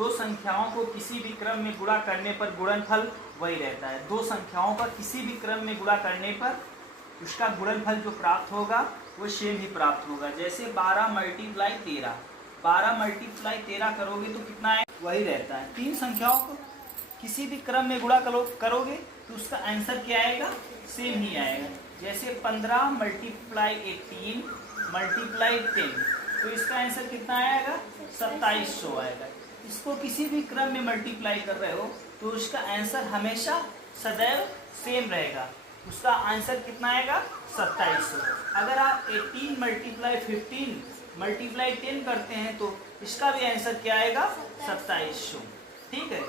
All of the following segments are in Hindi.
दो संख्याओं को किसी भी क्रम में गुणा करने पर गुणनफल वही रहता है। दो संख्याओं का किसी भी क्रम में गुणा करने पर उसका गुणनफल जो प्राप्त होगा वो सेम ही प्राप्त होगा। जैसे 12 मल्टीप्लाई 13, 12 मल्टीप्लाई 13 करोगे तो कितना है, वही रहता है। तीन संख्याओं को किसी भी क्रम में गुणा करोगे तो उसका आंसर क्या आएगा, सेम ही आएगा। जैसे 15 मल्टीप्लाई 18 मल्टीप्लाई 10, तो इसका आंसर कितना आएगा, 2700 आएगा। इसको किसी भी क्रम में मल्टीप्लाई कर रहे हो तो उसका आंसर हमेशा सदैव सेम रहेगा। उसका आंसर कितना आएगा, 2700। अगर आप 18 मल्टीप्लाई 15 मल्टीप्लाई 10 करते हैं तो इसका भी आंसर क्या आएगा, 2700। ठीक है।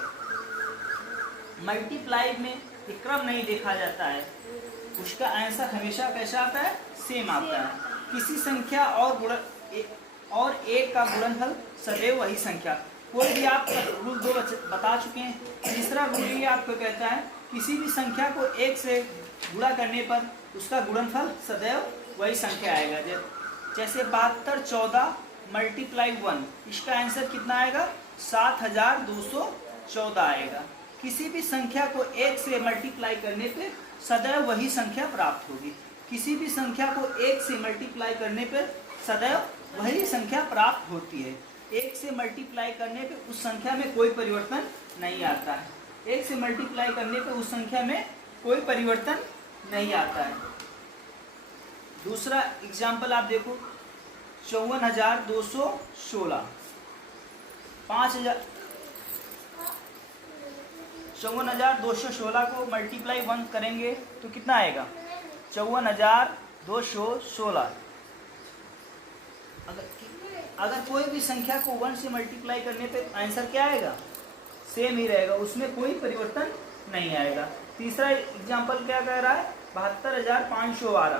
मल्टीप्लाई में एक क्रम नहीं देखा जाता है, उसका आंसर हमेशा कैसा आता है, सेम आता है। किसी संख्या और एक का गुणनफल सदैव वही संख्या। कोई भी आप रूल 2 बता चुके हैं। तीसरा रूल ये आपको कहता है किसी भी संख्या को 1 से गुणा करने पर उसका गुणनफल सदैव वही संख्या आएगा। जैसे 72 14 मल्टीप्लाई 1, इसका आंसर कितना आएगा, 7214 आएगा। किसी भी संख्या को 1 से मल्टीप्लाई करने पे सदैव वही संख्या प्राप्त होगी। किसी भी संख्या को 1 से मल्टीप्लाई करने पर सदैव वही संख्या प्राप्त होती है। 1 से मल्टीप्लाई करने पे उस संख्या में कोई परिवर्तन नहीं आता है। 1 से मल्टीप्लाई करने पे उस संख्या में कोई परिवर्तन नहीं आता है। दूसरा एग्जाम्पल आप देखो, 54,216 54,216 को मल्टीप्लाई 1 करेंगे तो कितना आएगा, 54,216। अगर कोई भी संख्या को 1 से मल्टीप्लाई करने पे आंसर क्या आएगा, सेम ही रहेगा, उसमें कोई परिवर्तन नहीं आएगा। तीसरा एग्जाम्पल क्या कह रहा है, 72,512।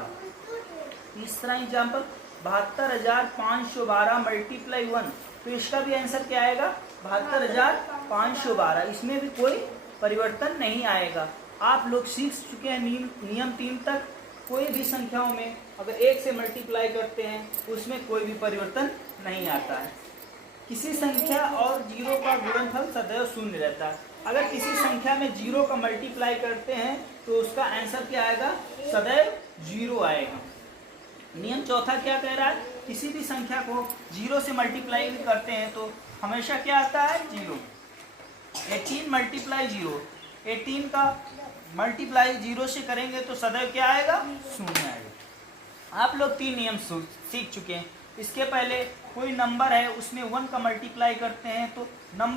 तीसरा एग्जाम्पल 72,512 मल्टीप्लाई 1, तो इसका भी आंसर क्या आएगा, 72,512। इसमें भी कोई परिवर्तन नहीं आएगा। आप लोग सीख चुके हैं नियम 3 तक। कोई भी संख्याओं में अगर 1 से मल्टीप्लाई करते हैं उसमें कोई भी परिवर्तन नहीं आता है। किसी संख्या और 0 का गुणनफल सदैव शून्य रहता है। अगर किसी संख्या में 0 का मल्टीप्लाई करते हैं तो उसका आंसर क्या आएगा, सदैव 0 आएगा। नियम चौथा क्या कह रहा है, किसी भी संख्या को 0 से मल्टीप्लाई करते हैं तो हमेशा क्या आता है, 0। 18 मल्टीप्लाई 0, 18 का मल्टीप्लाई 0 से करेंगे तो सदैव क्या आएगा, 0 आएगा। आप लोग 3 नियम सीख चुके हैं। इसके पहले कोई नंबर है उसमें 1 का मल्टीप्लाई करते हैं तो नंबर